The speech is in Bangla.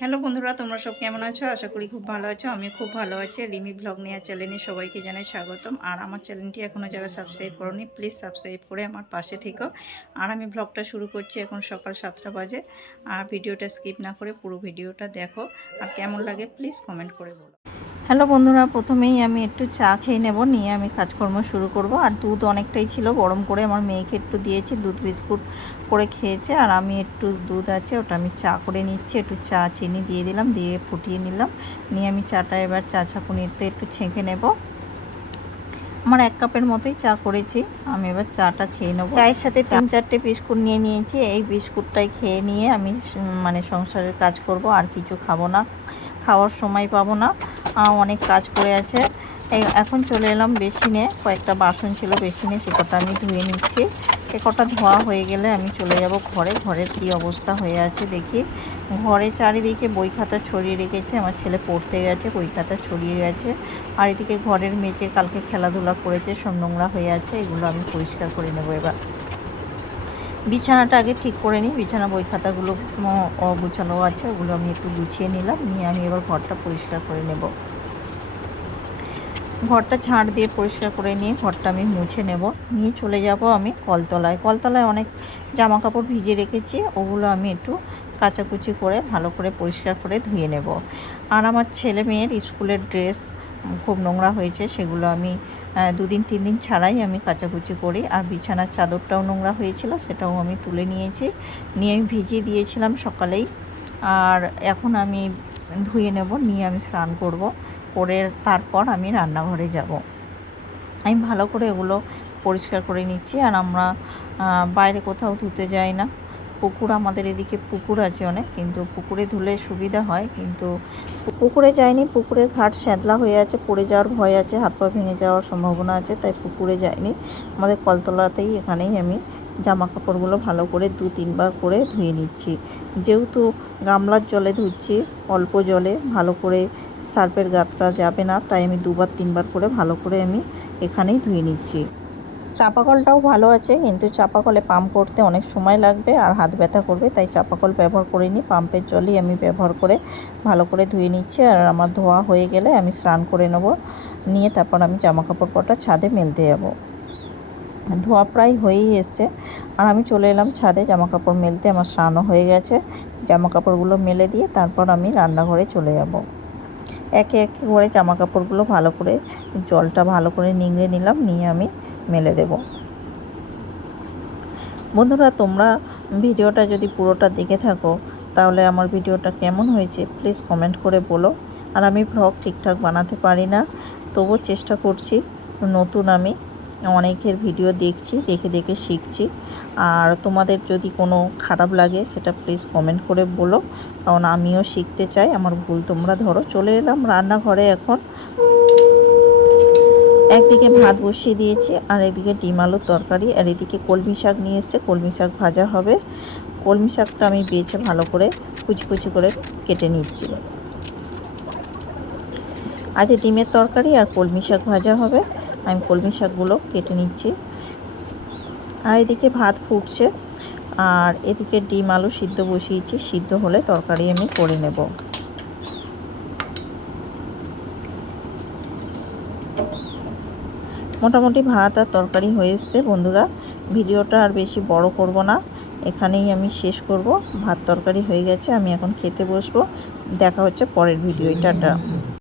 হ্যালো বন্ধুরা, তোমরা সব কেমন আছো? আশা করি খুব ভালো আছো। আমি খুব ভালো আছি। রিমি ব্লগ নেওয়া চ্যানেলে সবাইকে জানাই স্বাগতম। আর আমার চ্যানেলটি এখনও যারা সাবস্ক্রাইব করনি, প্লিজ সাবস্ক্রাইব করে আমার পাশে থেকো। আর আমি ব্লগটা শুরু করছি এখন সকাল সাতটা বাজে। আর ভিডিওটা স্কিপ না করে পুরো ভিডিওটা দেখো। আর কেমন লাগে, প্লিজ কমেন্ট করে বলো। হ্যালো বন্ধুরা প্রথমেই আমি একটু চা খেয়ে নেব নিয়ে আমি কাজকর্ম শুরু করব। আর দুধ অনেকটাই ছিল গরম করে আমার মেয়েকে একটু দিয়েছি দুধ বিস্কুট করে খেয়েছে। আর আমি একটু দুধ আছে ওটা আমি চা করে নিচ্ছি একটু চা চিনি দিয়ে দিলাম দিয়ে ফুটিয়ে নিলাম। নিয়ে আমি চাটা এবার চা ছাকুনিতে একটু ছেঁকে নেব। আমার এক কাপের মতোই চা করেছি আমি এবার চাটা খেয়ে নেব। চায়ের সাথে তিন চারটে বিস্কুট নিয়ে নিয়েছি এই বিস্কুটটাই খেয়ে নিয়ে আমি মানে সংসারের কাজ করব আর কিছু খাব না। খাওয়ার সময় পাবো না। অনেক কাজ পড়ে আছে। এখন চলে এলাম বেসিনে। কয়েকটা বাসন ছিল বেসিনে সে কটা আমি ধুয়ে নিচ্ছি। সে কটা ধোয়া হয়ে গেলে আমি চলে যাব ঘরে। ঘরের কী অবস্থা হয়ে আছে দেখি। ঘরে চারিদিকে বই খাতা ছড়িয়ে রেখেছে। আমার ছেলে পড়তে গেছে, বই খাতা ছড়িয়ে গেছে। আর এদিকে ঘরের মেঝে কালকে খেলাধুলা করেছে, সব নোংরা হয়ে আছে। এগুলো আমি পরিষ্কার করে নেব এবার। বিছানাটা আগে ঠিক করে নিই। বিছানা বই খাতাগুলো অগুছানো আছে, ওগুলো আমি একটু গুছিয়ে নিলাম। নিয়ে আমি এবার ঘরটা পরিষ্কার করে নেব। ঘরটা ঝাড় দিয়ে পরিষ্কার করে নিয়ে ঘরটা আমি মুছে নেব। নিয়ে চলে যাব আমি কলতলায়। কলতলায় অনেক জামা কাপড় ভিজে রেখেছি, ওগুলো আমি একটু কাচাকুচি করে, ভালো করে পরিষ্কার করে ধুয়ে নেব। আর আমার ছেলে মেয়ের স্কুলের ড্রেস খুব নোংরা হয়েছে, সেগুলো আমি দুদিন তিন দিন ছাড়াই আমি কাচাকুচি করি। আর বিছানার চাদরটাও নোংরা হয়েছিল, সেটাও আমি তুলে নিয়েছি। নিয়ে আমি ভিজিয়ে দিয়েছিলাম সকালেই। আর এখন আমি ধুয়ে নেব, নিয়ে আমি স্নান করব। করে তারপর আমি রান্নাঘরে যাব। আমি ভালো করে এগুলো পরিষ্কার করে নিচ্ছি। আর আমরা বাইরে কোথাও ধুতে যাই না। পুকুর, আমাদের এদিকে পুকুর আছে অনেক, কিন্তু পুকুরে ধুলে সুবিধা হয়, কিন্তু পুকুরে যায়নি পুকুরের ঘাট স্যাঁতলা হয়ে আছে, পড়ে যাওয়ার ভয় আছে, হাত পা ভেঙে যাওয়ার সম্ভাবনা আছে, তাই পুকুরে যায়নি আমাদের কলতলাতেই এখানেই আমি জামা কাপড়গুলো ভালো করে দু তিনবার করে ধুয়ে নিচ্ছি। যেহেতু গামলার জলে ধুচ্ছি, অল্প জলে, ভালো করে সার্ফের গাতটা যাবে না, তাই আমি দুবার তিনবার করে ভালো করে আমি এখানেই ধুয়ে নিচ্ছি। চাপাকলটাও ভালো আছে, কিন্তু চাপাকলে পাম্প করতে অনেক সময় লাগবে আর হাত ব্যথা করবে, তাই চাপাকল ব্যবহার করিনি। পাম্পের জলই আমি ব্যবহার করে ভালো করে ধুয়ে নিচ্ছি আর আমার ধোয়া হয়ে গেলে আমি স্নান করে নেব। নিয়ে তারপর আমি জামা কাপড় কটা ছাদে মেলতে যাব। ধোয়া প্রায় হয়েই এসছে আর আমি চলে এলাম ছাদে জামা কাপড় মেলতে। আমার স্নানও হয়ে গেছে জামা কাপড়গুলো মেলে দিয়ে তারপর আমি রান্নাঘরে চলে যাব। একে একে করে জামা কাপড়গুলো ভালো করে, জলটা ভালো করে নিংড়ে নিলাম, নিয়ে আমি মেলে দেব। বন্ধুরা, তোমরা ভিডিওটা যদি পুরোটা দেখে থাকো, তাহলে আমার ভিডিওটা কেমন হয়েছে প্লিজ কমেন্ট করে বলো। আর আমি ভ্লগ ঠিকঠাক বানাতে পারি না তবু চেষ্টা করছি। নতুন আমি অনেকের ভিডিও দেখছি, দেখে দেখে শিখছি। আর তোমাদের যদি কোনো খারাপ লাগে, সেটা প্লিজ কমেন্ট করে বলো। কারণ আমিও শিখতে চাই, আমার ভুল তোমরা ধরো। চলে এলাম রান্নাঘরে এখন। একদিকে ভাত বসিয়ে দিয়েছি, আর এদিকে ডিম আলুর তরকারি, আর এদিকে কলমি শাক নিয়ে এসছে। কলমি শাক ভাজা হবে। কলমি শাকটা আমি বেছে ভালো করে কুচি কুচি করে কেটে নিচ্ছি। আজ ডিমের তরকারি আর কলমি শাক ভাজা হবে। আমি কলমি শাকগুলো কেটে নিচ্ছি। আর এদিকে ভাত ফুটছে, আর এদিকে ডিম আলু সিদ্ধ বসিয়েছি। সিদ্ধ হলে তরকারি আমি করে নেব। মোটামুটি ভাত আর তরকারি হয়ে এসছে, বন্ধুরা। ভিডিওটা আর বেশি বড় করব না। এখানেই আমি শেষ করব। ভাত তরকারি হয়ে গেছে, আমি এখন খেতে বসবো। দেখা হচ্ছে পরের ভিডিও টাটা।